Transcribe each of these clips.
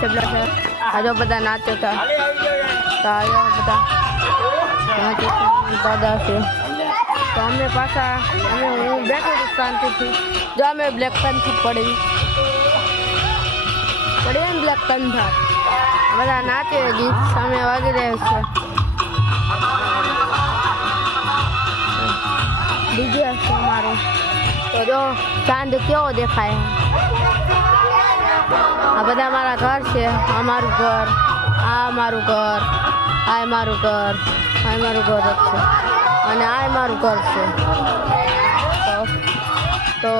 છે બ્લેક આજો બધા નાચે હતા તો આજો બધા નાચે દાદા છે તો અમે પાછા હું બેઠો છું શાંતિથી જો અમે બ્લેક પેન્થર પડી ને બ્લેક પેન્થર બધા નાચે ગીત સામે વાગી રહ્યું છે ડીજે છે અમારું તો જો ચાંદ કેવો દેખાય આ બધા મારા ઘર છે અમારું ઘર આ મારું ઘર આ મારું ઘર આ મારું ઘર જ છે અને આ મારું ઘર છે તો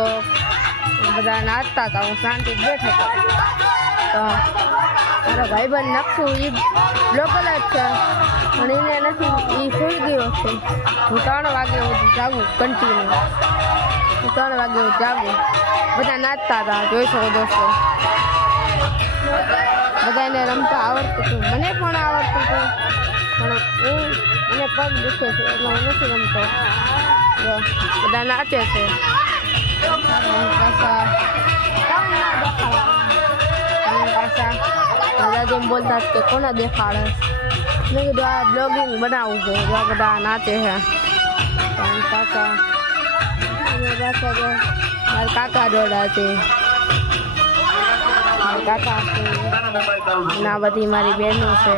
બધા નાચતા હતા હું શાંતિ બેઠો હતો તો મારો ભાઈબંધ નકશું એ લોકલ જ છે પણ એને નથી એ સુઈ ગયો છે હું 3 વાગે સુધી જાગું કન્ટિન્યુ હું 3 વાગે જાગું બધા નાચતા હતા જોઈ શકો દોસ્તો બધાને રમતા આવડતું હતું મને પણ આવડતું હતું પણ મને પગ દુખે છે એટલે હું નથી રમતો બધા નાચે છે પાછા દાદા બોલતા કે કોને દેખાડે મેં કીધું આ બ્લોગિંગ બનાવવું જોઈએ આ બધા નાચે છે પાછા મારા કાકા જોડા છે કાકા છે ના બધી મારી બહેનો છે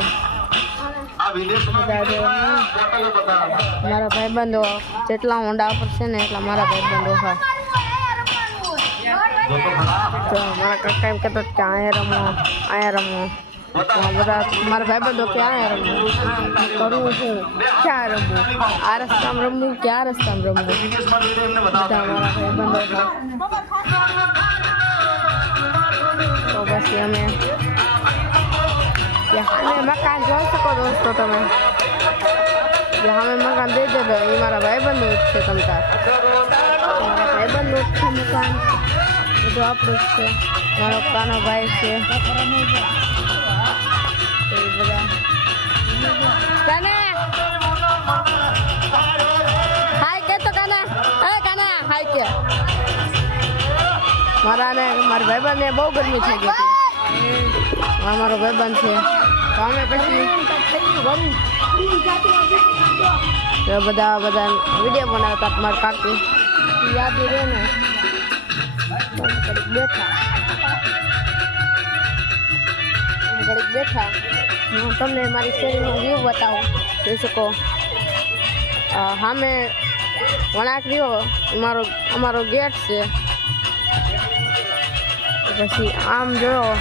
મારા ભાઈબંધો જેટલા ઊંડા પર છે ને એટલા મારા ભાઈબંધો હા તો મારા કાકા એમ કહેતા કે અહીંયા રમો બધા મારા ભાઈબંધો કે અહીંયા રમવું કરવું શું ક્યાં રમવું આ રસ્તામાં રમવું કે આ રસ્તામાં રમવું બધા મારા ભાઈબંધો તો પછી અમે મકાન જોઈ શકો દોસ્તો તમે અમે મકાન દઈ દેતો એ મારા ભાઈબંધો જ છે તમતાર મારા ભાઈબંધો જ છે મકાન બધું આપણું જ છે મારો કાનો ભાઈ છે એ બધા કાને હાય કે તો કાના અરે કાના હાય કે મારા ભાઈબંધને બહુ ગરમી થઈ ગઈ હતી મારો ભાઈબંધ છે તો અમે પછી બધા વિડીયો બનાવતા મારા કાકી યાદ રહે ને બેઠા હું તમને મારી શેરીનો વ્યૂ બતાવું જોઈ શકો સામે વણાક રહ્યો અમારો ગેટ છે પછી આમ જોયો